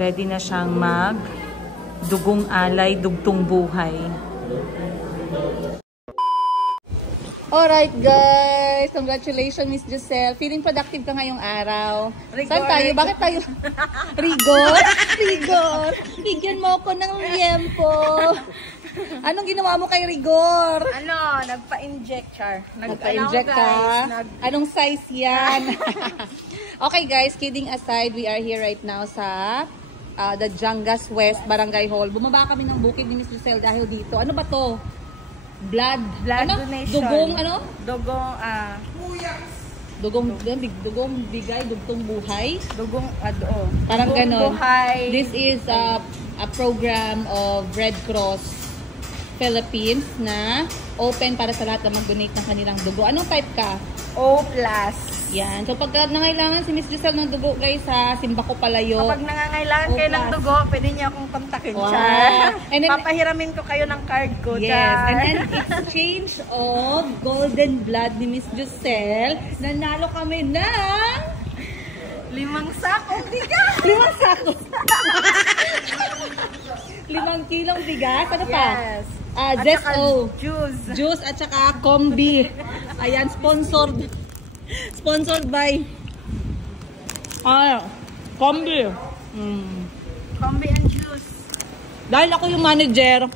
Ready na siyang dugong alay, dugtong buhay. Alright guys, congratulations Miss Giselle. Feeling productive ka ngayong araw. Saan tayo? Bakit tayo? Rigor? Rigor? Bigyan mo ako ng liempo. Anong ginawa mo kay Rigor? Ano, nagpa-inject, Char. Nagpa-inject ka? Anong size yan? Okay guys, kidding aside, we are here right now sa the Jangas West Barangay Hall. Bumaba kami ng bukid ni Miss Giselle dahil dito. Ano ba to? Blood ano? Donation. Dugong ano? Dugong bigay, dugtong buhay. Dugong Parang ganon. Buhay. This is a program of Red Cross Philippines na open para sa lahat na mag-donate ng kanilang dugo. Anong type ka? O+. Yan. So pagka nangailangan si Miss Giselle ng dugo guys sa Simbako Palayo. Kapag nangangailangan kayo ng dugo, pwede niya akong kontakin. Wow. Char. And then, papahiramin ko kayo ng card ko. yes. Char. And then exchange of golden blood ni Miss Giselle. Nanalo kami ng 5 sakong bigas. 5 sako. 5 kilong bigas. Ano pa? Yes. Zesto. Juice at saka Combi. Ayan, sponsored. Sponsored by Combi. Combi and juice. Dahil ako yung manager.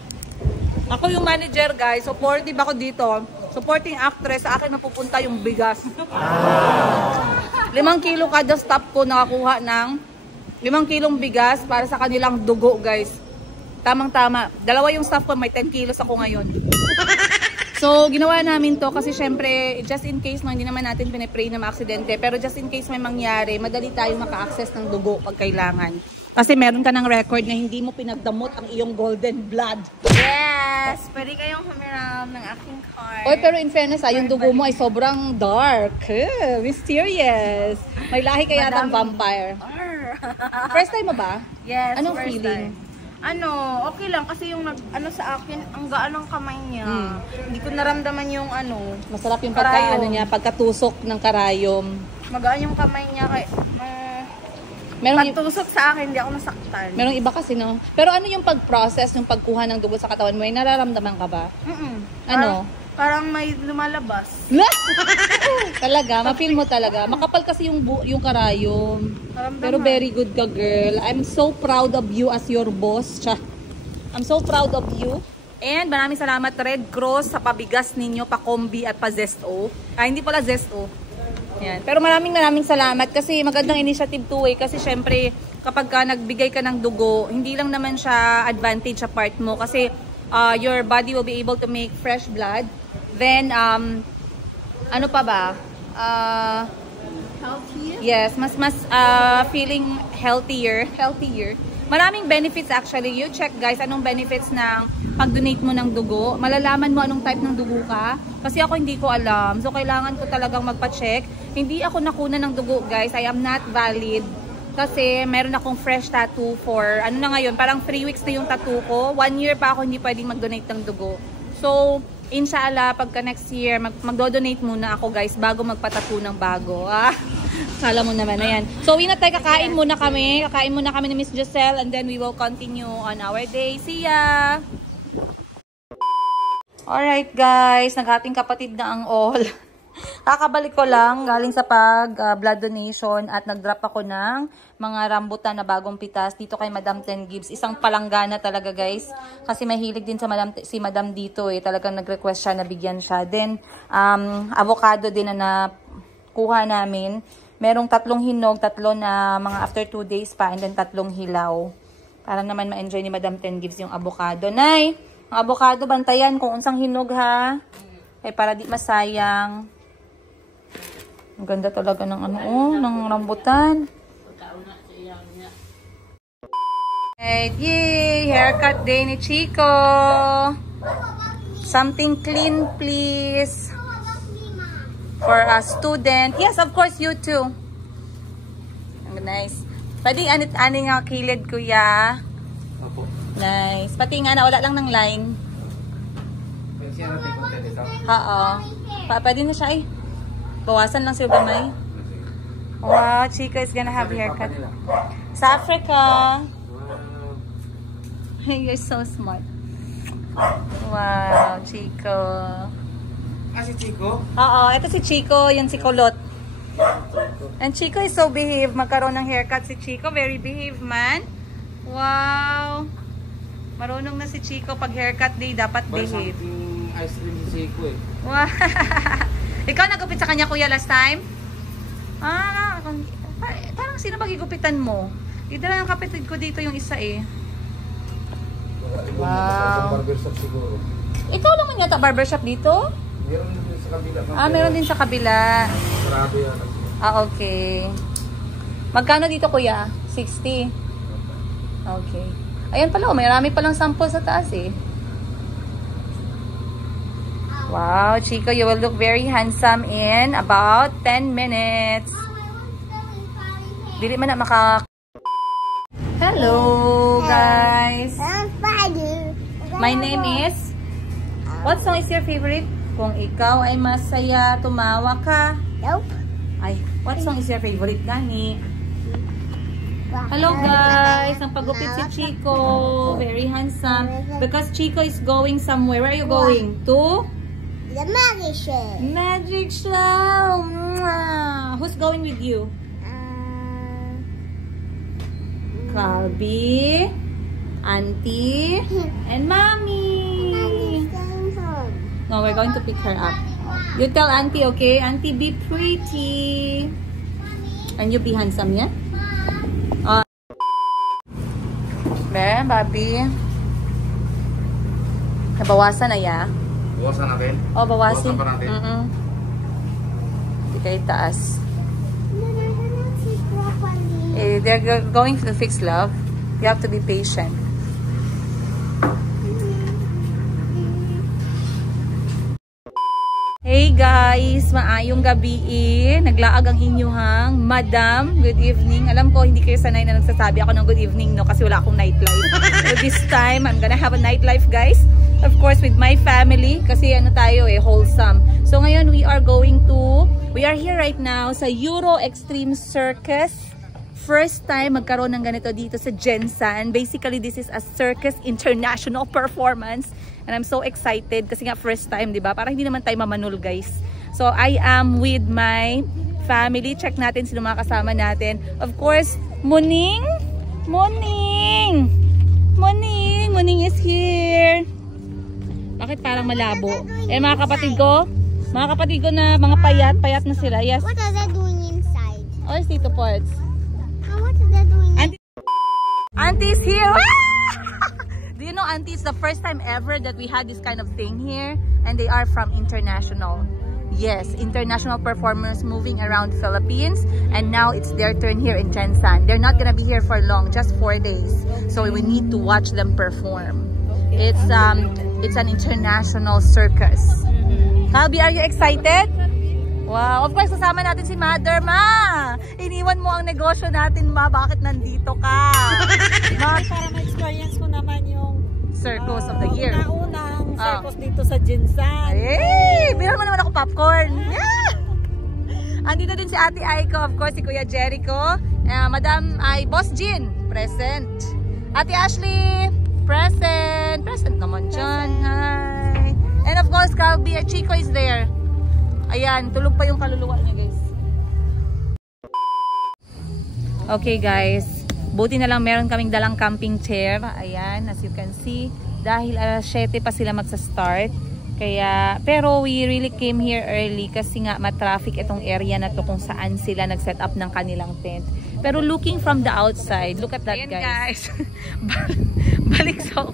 Ako yung manager guys. Supportive ako dito. Supporting actress. Sa akin napupunta yung bigas. 5 kilo kada staff ko nakakuha ng 5 kilong bigas para sa kanilang dugo guys. Tamang-tama. 2 yung staff ko. May 10 kilos ako ngayon. So, ginawa namin to kasi syempre, just in case, hindi naman natin pinipray na maaksidente, pero just in case may mangyari, madali tayo maka-access ng dugo pag kailangan. Kasi meron ka ng record na hindi mo pinagdamot ang iyong golden blood. Yes! Pwede kayong humiram ng aking card. Oy, pero in fairness, yung dugo mo ay sobrang dark. Mysterious. May lahi kaya ng vampire. First time mo ba? Yes, anong first feeling? time. Okay lang kasi yung sa akin, ang gaan ng kamay niya. Hindi ko naramdaman yung Masarap yung pagkatusok ng karayom. Magaan yung kamay niya kay pagtusok sa akin, hindi ako nasaktan. Merong iba kasi no. Pero ano yung pag-process, yung pagkuha ng dugo sa katawan mo, may nararamdaman ka ba? Ano? Parang may lumalabas. Talaga, ma-feel mo talaga. Makapal kasi yung karayom. Pero very good ka, girl. I'm so proud of you as your boss. I'm so proud of you. And maraming salamat Red Cross sa pabigas ninyo, pa Combi at pa Zesto. Hindi pala Zesto. Yan. Pero maraming salamat kasi magandang initiative to kasi syempre kapag nagbigay ka ng dugo, hindi lang naman siya advantage sa part mo kasi your body will be able to make fresh blood. Then, ano pa ba? Healthier? Yes, mas feeling healthier. Maraming benefits actually. You check guys, anong benefits ng pag-donate mo ng dugo. Malalaman mo anong type ng dugo ka. Kasi ako hindi ko alam. So, kailangan ko talagang magpa-check. Hindi ako nakuna ng dugo guys. I am not valid. Kasi meron akong fresh tattoo for, ngayon, parang 3 weeks na yung tattoo ko. 1 year pa ako hindi pwedeng mag-donate ng dugo. So, inshallah, pagka next year, magdo-donate muna ako guys bago magpatattoo ng bago. Kala mo naman na yan. So, uwi na tayo, kakain muna kami. Kakain muna kami ni Miss Giselle and then we will continue on our day. See ya! Alright guys, naghating kapatid na ang all. Kakabalik ko lang galing sa blood donation at nag-drop ako ng mga rambutan na bagong pitas dito kay Madam Ten Gibbs. Isang palanggana talaga guys. Kasi mahilig din si Madam dito Talagang nag-request siya na bigyan siya. Then, avocado din na nakuha namin. Merong 3 hinog, 3 na mga after 2 days pa, and then 3 hilaw. Para naman ma-enjoy ni Madam Ten Gibbs yung avocado. Nay, ang avocado bantayan kung unsang hinog ha. Para di masayang. Ang ganda talaga ng ng rambutan. Right, yay! Haircut day ni Chico. Something clean, please. For a student. Yes, of course, you too. Nice. Pwede ani nga kilid, kuya. Opo. Nice. Pati nga na, wala lang ng line. Oo. Pwede na siya Bawasan lang siya ba may? Wow, Chico is gonna have haircut. Sa Africa. You're so smart. Wow, Chico. Si Chico? Oo, ito si Chico, yung si Kulot. And Chico is so behave. Magkaroon ng haircut si Chico. Very behave man. Wow. Marunong na si Chico. Pag haircut day, dapat behave. Ice cream si Chico eh. Wow. Ikaw nagupit sa kanya kuya last time? Parang sino ba gigupitan mo? Dito lang yung kapitid ko dito yung isa eh. Wow. Barbershop siguro. Ikaw naman yata barbershop dito? Meron din sa kabila. Meron din sa kabila. Sarado yan. Okay. Magkano dito kuya? 60? Okay. Ayan pala, marami palang sample sa taas eh. Wow, Chico, you will look very handsome in about 10 minutes. Dili man na maka... Hello, guys. My name is... What song is your favorite? Kung ikaw ay masaya, tumawa ka. Nope. Ay, what song is your favorite, Dani? Hello, guys. Ang pagupit si Chico. Very handsome. Because Chico is going somewhere. Where are you going? To? The magic show. Magic show. Mwah. Who's going with you? Calby, Auntie, and Mommy. No, we're going to pick her up. You tell Auntie, okay? Auntie, be pretty. And you be handsome, yeah? Bobby. Nabawasan na, ya? Bawasan natin? Oh, bawasin. Bawasan pa natin? Hindi kayo taas. They're going to fix, love. You have to be patient. Hey guys, maayong gabi eh. Naglaag ang inyuhang Madam. Good evening. Alam ko hindi kayo sanay na nagsasabi ako ng good evening, no, kasi wala akong nightlife. So this time, I'm gonna have a nightlife, guys. Of course, with my family, kasi ano tayo eh, wholesome. So ngayon, we are here right now sa Euro Extreme Circus. First time magkaroon ng ganito dito sa Gensan. Basically, this is a circus international performance. And I'm so excited kasi nga first time, di ba? Para hindi naman tayo mamanul, guys. So, I am with my family. Check natin sino mga kasama natin. Of course, Muning! Muning! Muning! Muning is here! Bakit parang malabo? Eh, mga kapatid ko na mga payat na sila. Yes. What are they doing inside? Oh, it's Tito Pods. What are they doing? Auntie's here! Do you know, Auntie, it's the first time ever that we had this kind of thing here. And they are from international. Yes, international performers moving around Philippines. And now it's their turn here in Gensan. They're not gonna be here for long, just 4 days. So we need to watch them perform. It's an international circus. Calby, are you excited? Wow, of course, kasama natin si Mother, Ma. Iniwan mo ang negosyo natin, Ma. Bakit nandito ka? Para ma-experience ko naman yung Circus of the year. Unang circus dito sa Gensan. Hey! Bilang mo naman ako popcorn. Yeah! Andito din si Ate Aiko, of course, si Kuya Jericho. Madam ay Boss Jean, present. Ate Ashley, present. Present naman dyan. Hi. And of course, Calby, Chico is there. Ayan, tulog pa yung kaluluwa niya, guys. Okay, guys. Buti na lang meron kaming dalang camping chair. Ayan, as you can see. Dahil alas 7 pa sila magsa-start. Kaya, pero we really came here early kasi nga matraffic itong area na to kung saan sila nag-set up ng kanilang tent. Pero looking from the outside, look at that, ayan, guys. Balik sa...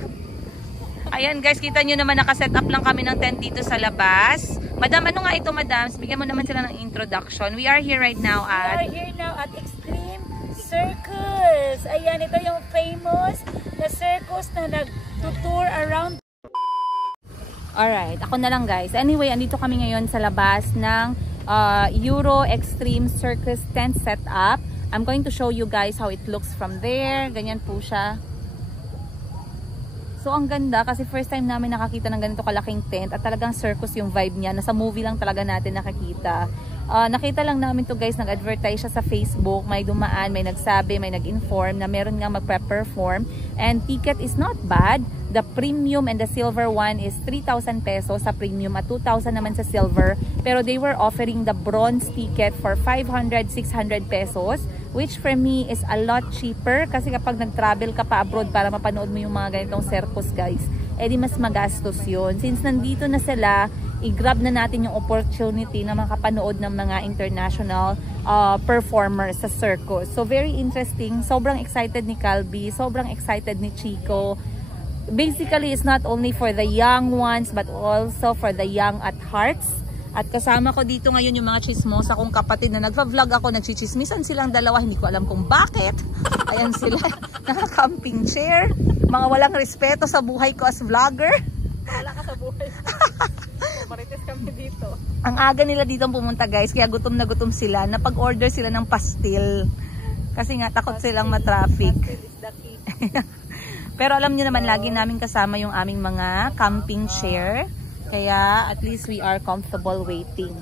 Ayan guys, kita nyo naman nakaset up lang kami ng tent dito sa labas. Madam, ano nga ito, madam? Bigyan mo naman sila ng introduction. We are here right now at... We are here now at Extreme Circus. Ayan, ito yung famous na circus na nag-tour around. Alright, ako na lang guys. Anyway, andito kami ngayon sa labas ng Euro Extreme Circus tent setup. I'm going to show you guys how it looks from there. Ganyan po siya. So, ang ganda kasi first time namin nakakita ng ganito kalaking tent at talagang circus yung vibe niya. Nasa movie lang talaga natin nakakita. Nakita lang namin to guys, nag-advertise siya sa Facebook, may dumaan, may nagsabi, may nag-inform na meron nga magpe-perform, and ticket is not bad. The premium and the silver one is 3,000 pesos sa premium at 2,000 naman sa silver, pero they were offering the bronze ticket for 500, 600 pesos, which for me is a lot cheaper kasi kapag nag-travel ka pa abroad para mapanood mo yung mga ganitong circus guys, edi mas magastos yun. Since nandito na sila, i-grab na natin yung opportunity na makapanood ng mga international performers sa circus. So very interesting. Sobrang excited ni Calby, sobrang excited ni Chico. Basically, it's not only for the young ones but also for the young at hearts. At kasama ko dito ngayon yung mga chismosa kong kapatid na nagva-vlog ako, nagchichismisan silang dalawa, hindi ko alam kung bakit. Ayan sila, naka-camping chair, mga walang respeto sa buhay ko as vlogger. Wala ka sa buhay. Marites kami dito. Ang aga nila dito pumunta guys, kaya gutom na gutom sila. Napag-order sila ng pastil. Kasi nga takot silang matraffic. Pastil is the key. Pero alam nyo naman, lagi namin kasama yung aming mga camping chair. Kaya at least we are comfortable waiting.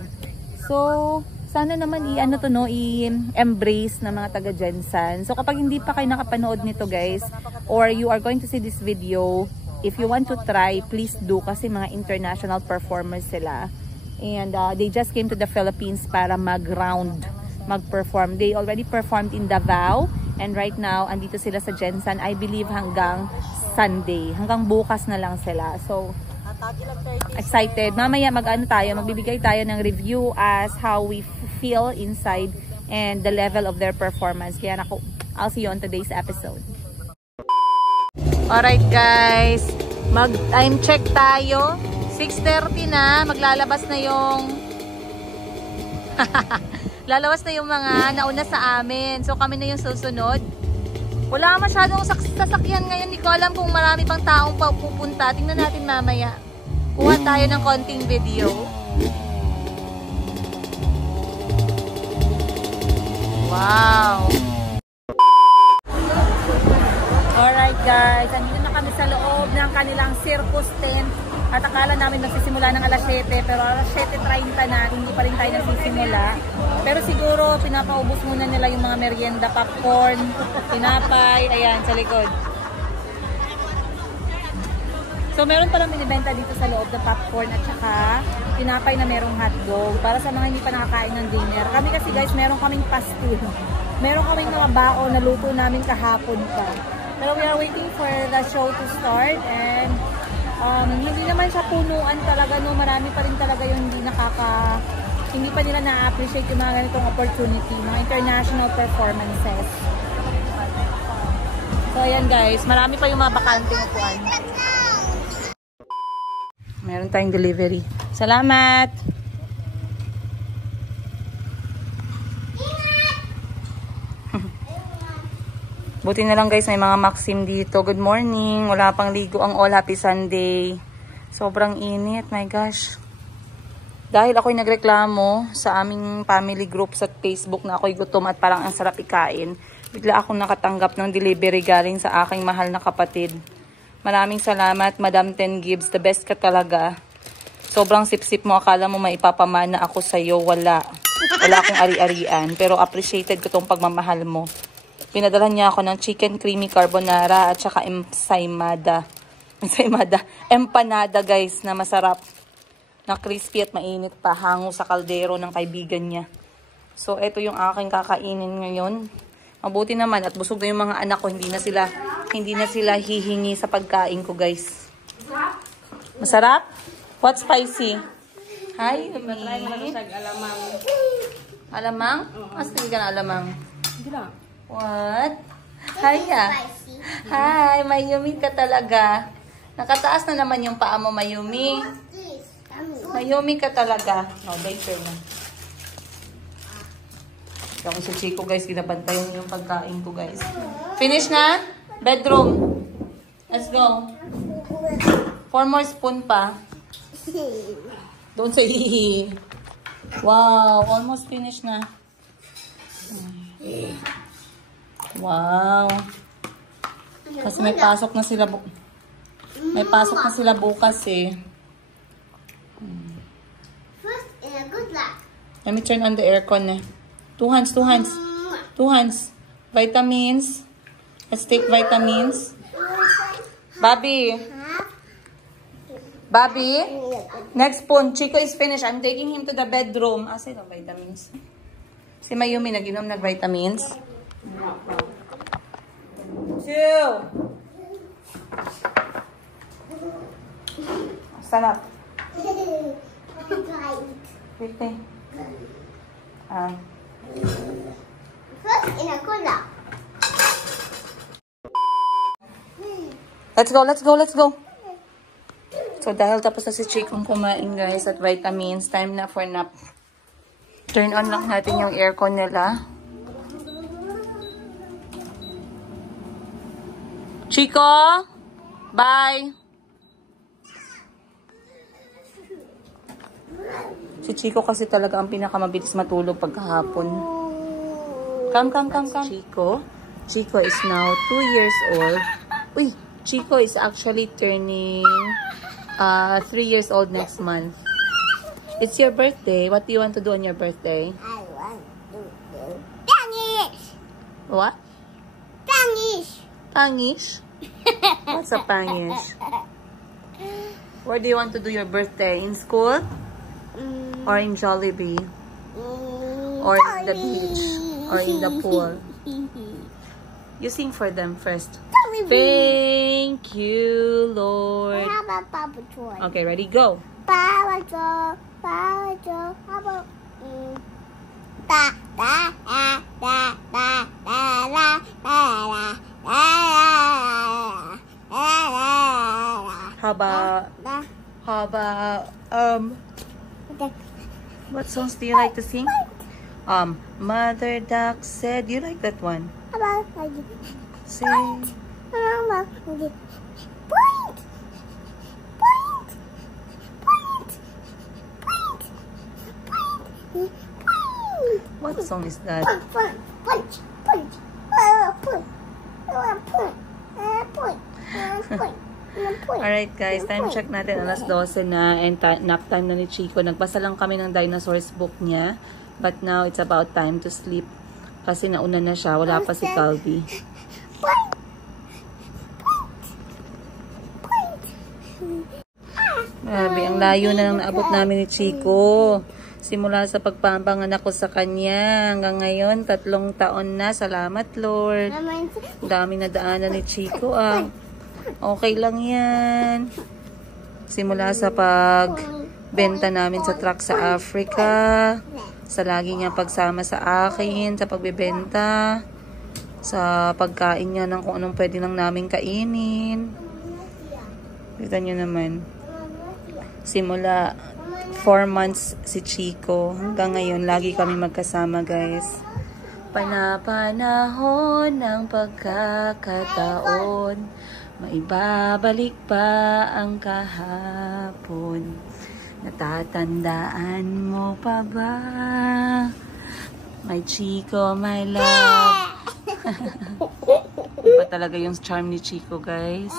So, sana naman i-embrace ng mga taga Jensan. So kapag hindi pa kayo nakapanood nito guys, or you are going to see this video, if you want to try, please do kasi mga international performers sila. And they just came to the Philippines para mag-perform. They already performed in Davao and right now, andito sila sa Jensan. I believe hanggang Sunday. Hanggang bukas na lang sila. So, excited. Mamaya magbibigay tayo ng review as how we feel inside and the level of their performance. Kaya naku, I'll see you on today's episode. Alright guys, mag-time check tayo. 6:30 na, maglalabas na yung lalabas na yung mga nauna sa amin. So kami na yung susunod. Wala masyadong sasakyan ngayon. Hindi ko alam kung marami pang taong pupunta. Tingnan natin mamaya. Kuha tayo ng konting video. Wow! Alright guys, andito na kami sa loob ng kanilang circus tent. At akala namin magsisimula ng alas 7, pero alas 7:30 na, hindi pa rin tayo nagsisimula. Pero siguro pinapaubos muna nila yung mga merienda, popcorn, tinapay, ayan sa likod. So meron palang binibenta dito sa loob na popcorn at saka tinapay na merong hotdog para sa mga hindi pa nakakain ng dinner. Kami kasi guys, meron kaming pastil. Meron kaming mga baon na luto namin kahapon pa. Pero we are waiting for the show to start and hindi naman siya punuan talaga, no. Marami pa rin talaga yung hindi pa nila na-appreciate yung mga ganitong opportunity, mga international performances. So ayan guys, marami pa yung mga bakanting upuan. Meron tayong delivery. Salamat! Buti na lang guys, may mga Maxim dito. Good morning. Wala pang ligo ang all. Happy Sunday. Sobrang init. My gosh. Dahil ako'y nagreklamo sa aming family group sa Facebook na ako'y gutom at parang ang sarap ikain, bigla akong nakatanggap ng delivery galing sa aking mahal na kapatid. Maraming salamat, Madam Ten Gibbs. The best ka talaga. Sobrang sip-sip mo. Akala mo may ipapamana ako sa'yo. Wala. Wala akong ari-arian. Pero appreciated ko tong pagmamahal mo. Pinadala niya ako ng chicken creamy carbonara at saka ensaymada. Empanada guys na masarap. Na crispy at mainit pa. Hango sa kaldero ng kaibigan niya. So ito yung aking kakainin ngayon. Mabuti naman at busog na yung mga anak ko. Hindi na sila hihingi sa pagkain ko guys. Masarap? What spicy? Hi, Umi. Alamang. Alamang? Mas tingin ka na alamang. Hindi lang. What? Hi, Hi, Mayumi ka talaga. Nakataas na naman yung paa mo, Mayumi. Mayumi ka talaga. No, later na. Kaya si Chico, guys, ginabantayan yung pagkain ko, guys. Finish na? Bedroom. Let's go. 4 more spoon pa. Don't say hihi. Wow, almost finished na. Wow. Kasi may pasok na sila bukas eh. First, good luck. Let me turn on the aircon na. 2 hands, 2 hands. 2 hands. Vitamins. Let's take vitamins. Bobby. Bobby. Next spoon. Chico is finished. I'm taking him to the bedroom. Asa yung vitamins? Si Mayumi nag-inom ng vitamins. 2. Stand up. Wait. Let's go. So, dahil tapos na si Chikong kumain, guys, at vitamins, time na for nap. Turn on lang natin yung aircon nila. Chico! Bye! Si Chico kasi talaga ang pinakamabilis matulog pagkahapon. Come. Chico is now 2 years old. Uy! Chico is actually turning 3 years old next month. It's your birthday. What do you want to do on your birthday? I want to do Spanish. What? Spanish. Pangish? What's a pangish? Where do you want to do your birthday? In school? Or in Jollibee? Or in the beach? Or in the pool? You sing for them first. Thank you, Lord. How about Papa Troy? Okay, ready? Go. Papa Troy. How about da da da da da da da How about what songs do you like to sing? Mother Duck said. You like that one? Sing. What song is that? Alright guys, time check natin. Alas 12 na and nap time na ni Chico. Nagbasa lang kami ng dinosaurs book niya. But now it's about time to sleep. Kasi nauna na siya. Wala pa si Calvi. Grabe, ang layo na nang naabot namin ni Chico. Simula sa pagpapanganak ko sa kanya. Hanggang ngayon, 3 taon na. Salamat, Lord. Dami na daanan ni Chico, Okay lang yan. Simula sa pagbenta namin sa truck sa Africa. Sa lagi niya pagsama sa akin. Sa pagbebenta. Sa pagkain niya ng kung anong pwede lang namin kainin. Kita niyo naman. Simula 4 months si Chico. Hanggang ngayon, lagi kami magkasama, guys. Panapanahon ng pagkakataon, maibabalik pa ang kahapon. Natatandaan mo pa ba? My Chico, my love. Iba talaga yung charm ni Chico, guys.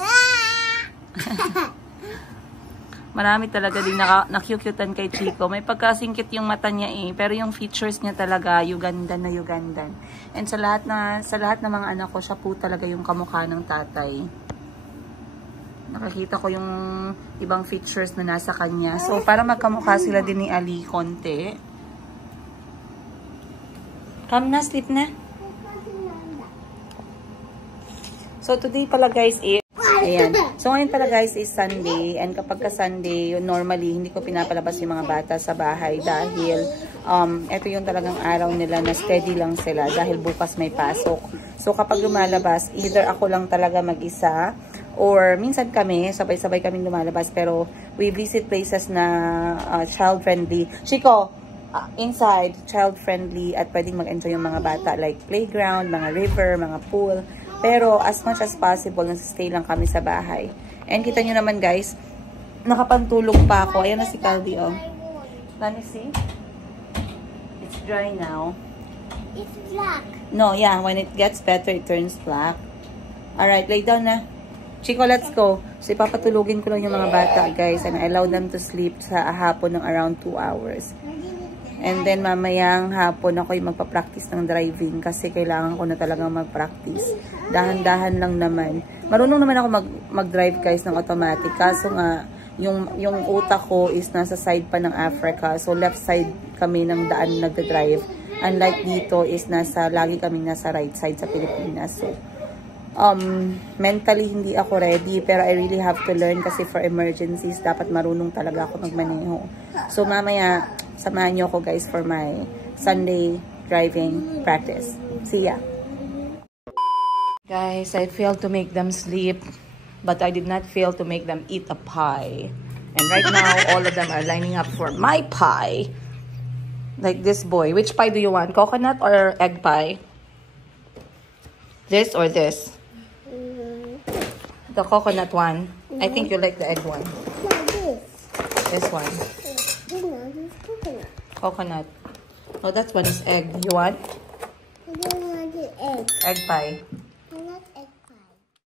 Marami talaga din nakyukyutan kay Chico. May pagkasingkit yung mata niya pero yung features niya talaga Ugandan na Ugandan. And sa lahat ng mga anak ko, siya po talaga yung kamukha ng tatay. Nakakita ko yung ibang features na nasa kanya. So para magkamukha sila din ni Ali konti. Come na, sleep na. So today pala guys ayan. So ngayon pala guys is Sunday, and kapag ka Sunday, normally hindi ko pinapalabas yung mga bata sa bahay dahil ito yung talagang araw nila na steady lang sila dahil bukas may pasok. So kapag lumalabas, either ako lang talaga mag-isa or minsan kami, sabay-sabay kaming lumalabas, pero we visit places na child-friendly. Chico, inside, child-friendly at pwedeng mag-enjoy yung mga bata like playground, mga river, mga pool. Pero as much as possible, nasa-stay lang kami sa bahay. And kita nyo naman guys, nakapantulog pa ako. Ayan na si Calvi, oh. Let me see. It's dry now. It's black. No, yeah. When it gets better, it turns black. Alright, lay down na. Chico, let's go. So, ipapatulugin ko lang yung mga bata, guys. And I allow them to sleep sa hapon ng around 2 hours. And then mamayang hapon ako yung magpa-practice ng driving kasi kailangan ko na talagang mag-practice. Dahan-dahan lang naman. Marunong naman ako mag-drive guys ng automatic. Kaso nga, yung utak ko is nasa side pa ng Africa. So left side kami ng daan nagda-drive. Unlike dito is lagi kaming nasa right side sa Pilipinas. So, mentally hindi ako ready pero I really have to learn kasi for emergencies dapat marunong talaga ako magmaneho. So mamaya samahan niyo ako guys for my Sunday driving practice. See ya! Guys, I failed to make them sleep but I did not fail to make them eat a pie. And right now all of them are lining up for my pie. Like this boy. Which pie do you want? Coconut or egg pie? This or this? The coconut one. I think you like the egg one. This one. Coconut. Oh, that one is egg. You want? I don't want the egg. Egg pie.